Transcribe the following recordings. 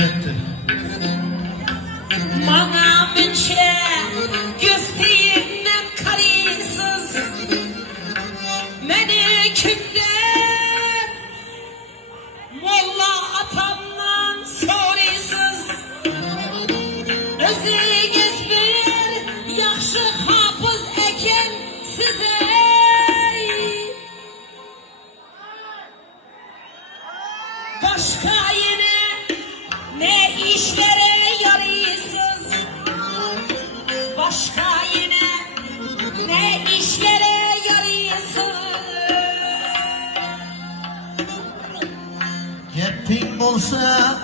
etti. Bana münşe göstermem karısız, beni künden molla atamdan sorusuz. Özünüz bir yaxşı hafız eken size, başka yine ne işlere yarıyorsunuz, başka yine ne işlere yarıyorsunuz. Gepin olsa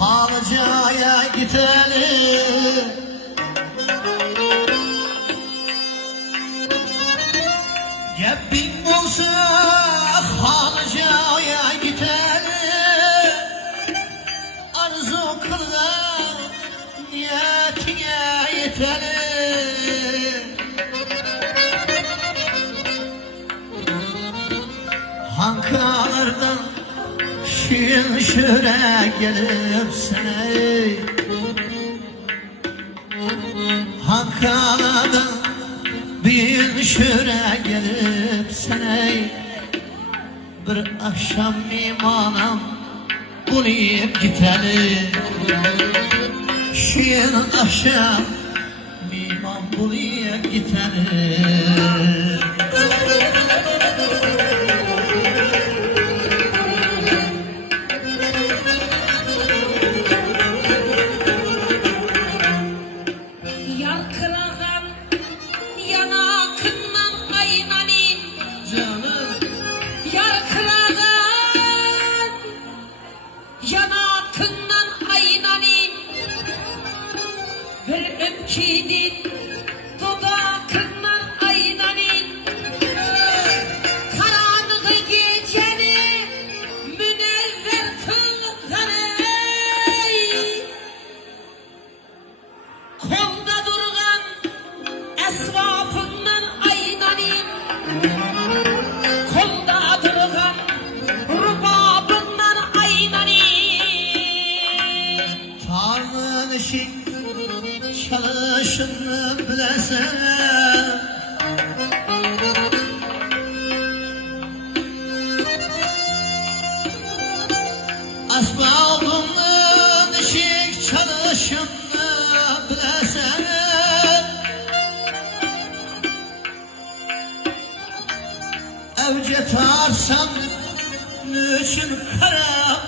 Halıca'ya gidelim. Gepin olsa Halıca'ya gidelim. Arzu kılgan niyetine yetelim. Hankalardan şirin şöre gelip seni, Hankalardan bir şöre gelip seni, bir akşam imanım bulayıp gidelim. Şirin akşam iman bulayıp gidelim. Yarkılagan yanakından aynanin, Canım yarkılagan yanakından aynanin, bir öpkidin dudakından aynanin, karanlığı geceni münevver kılgan ey, kolda durgan esvapından aynanin, kolda durgan rubabından aynanin. Tanrı'nın işi çalışını bilesen, asbabının işi çalışını bilesen, evce tarsam niçin karam